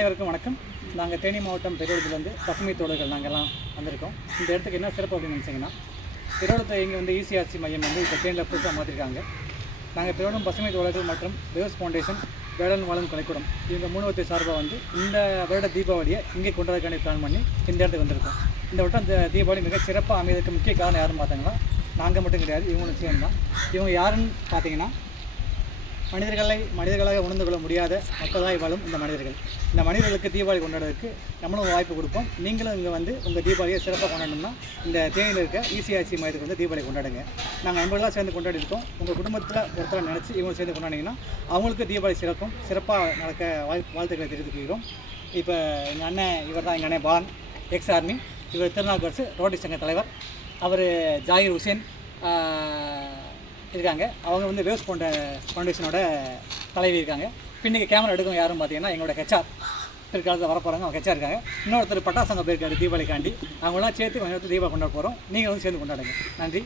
அனைவருக்கும் வணக்கம். நாங்கள் தேனி மாவட்டம் பெருவளத்துலேருந்து பசுமை தோழர்கள் நாங்கள்லாம் வந்திருக்கோம். இந்த இடத்துக்கு என்ன சிறப்பு அப்படின்னு நினச்சிங்கன்னா, பெருவளத்தில் இங்கே வந்து இசிஆர்சி மையம் வந்து இப்போ தேனியில் புதுசாக மாற்றிருக்காங்க. நாங்கள் பெருவளம் பசுமை தோழர்கள் மற்றும் வேவ்ஸ் ஃபவுண்டேஷன் வேடன் வாழும் கலைக்கூடம் இவங்க மூணுவத்தை சார்பாக வந்து இந்த வருட தீபாவளியை இங்கே கொண்டாடுறதுக்கான பிளான் பண்ணி இந்த இடத்துக்கு வந்திருக்கோம். இந்த வட்டம் இந்த தீபாவளி மிக சிறப்பாக அமைவதற்கு முக்கிய காரணம் யாருன்னு பார்த்தாங்கன்னா, நாங்கள் மட்டும் கிடையாது, இவங்களும் சேர்ந்து தான். இவங்க யாருன்னு பார்த்தீங்கன்னா, மனிதர்களாக உணர்ந்து கொள்ள முடியாத மக்களாக வாழும் இந்த மனிதர்களுக்கு தீபாவளி கொண்டாடுறதுக்கு நம்மளும் வாய்ப்பு கொடுப்போம். நீங்களும் இங்கே வந்து உங்கள் தீபாவளியை சிறப்பாக கொண்டாடணும்னா இந்த தேனியில் இருக்க இசிஆர்சி மையத்துக்கு வந்து தீபாவளி கொண்டாடுங்க. நாங்கள் நண்பர்களாக சேர்ந்து கொண்டாடி இருக்கோம். உங்கள் குடும்பத்தில் ஒருத்தரை நினச்சி இவங்க சேர்ந்து கொண்டாடிங்கன்னா அவங்களுக்கு தீபாவளி சிறப்பாக நடக்க வாழ்த்துக்களை தெரிவித்துக்கிறோம். இப்போ எங்கள் அண்ணன் இவர் தான், எங்கள் அண்ணன் பான் எக்ஸ் ஆர்மி. இவர் திருநாவுக்கரசு ரோட்டரி சங்க தலைவர். அவர் ஜாகிர் ஹுசேன் இருக்காங்க. அவங்க வந்து வேவ்ஸ் ஃபவுண்டேஷனோட தலைவி இருக்காங்க. பின்னிக்கு கேமரா எடுக்கும் யாரும் பார்த்தீங்கன்னா எங்களோட ஹெச்ஆர் பிற்காலத்தில் வரப்போகிறாங்க. அவங்க ஹெச்ஆர் இருக்காங்க. இன்னொருத்தர் பட்டாசங்க போயிருக்காரு தீபாவளிக்காண்டி. அவங்களாம் சேர்த்து கொஞ்சம் தீபாவளி கொண்டாட போகிறோம். நீங்கள் வந்து சேர்ந்து கொண்டாடுங்க. நன்றி.